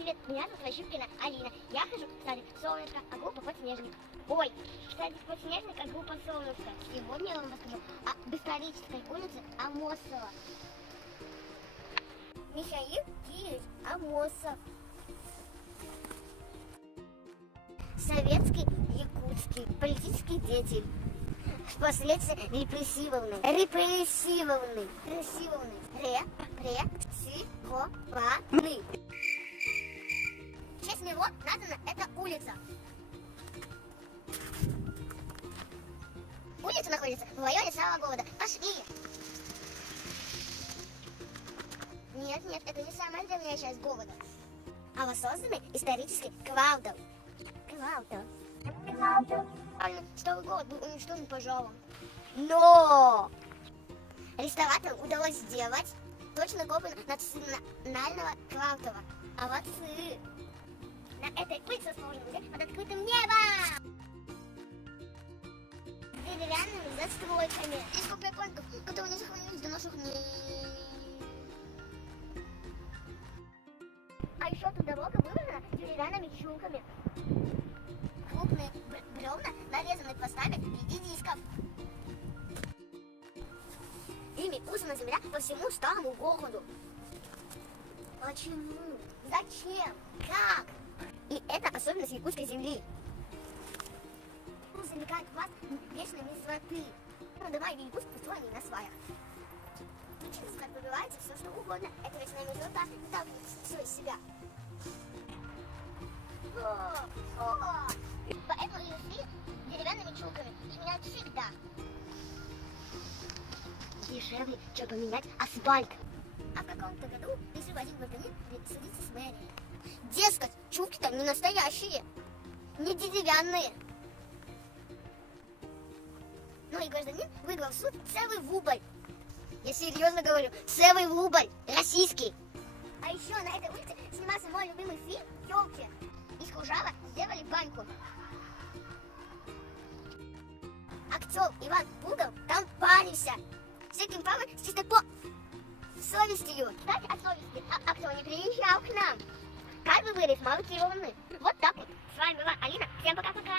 Привет, меня зовут Ващипкина Алина. Я хожу в садик Солнышко, а группа Подснежник. Ой, садик Подснежник, а группа Солнышко. Сегодня я вам расскажу о доисторической улице Амосова. Михаил Киевич Амосов. Советский, якутский политический деятель. Впоследствии репрессированный. В честь него названа эта улица. Улица находится в районе Старого города. Пошли! Нет, это не самая древняя часть города. А воссозданный исторический квартал. Старый город был уничтожен пожаром. Но реставратору удалось сделать точно копию национального квартала. А вот на этой улице расположен музей под открытым небом. С деревянными застройками. Здесь копия памятников, которые не сохранились до наших дней. А еще тут дорога выложена деревянными чулками. Крупные бревна нарезаны пластами в виде дисков. Ими усана земля по всему старому городу. Почему? Зачем? Как? И это особенность якутской земли. Замыкает вас вечной мерзлоты. Дома в Якутске построены на сваях. Через как пробивается все что угодно. Это вечная мерзлота выталкивает все из себя. Поэтому лесы деревянными чулками изменяют всегда. Дешевле, чем поменять асфальт. А в каком-то году решил один гражданин судиться с мэрией. Дескать, чулки-то не настоящие, не деревянные. Ну и гражданин выиграл в суд целый рубль. Я серьезно говорю, целый рубль, российский. А еще на этой улице снимался мой любимый фильм «Елки». Из кружава сделали баньку. Актер Иван Пугов там парился. С этим папой с чистой совестью. Кстати, о совести. А кто не приезжал к нам? Как вы были смонтированы? Вот так вот. С вами была Алина. Всем пока-пока.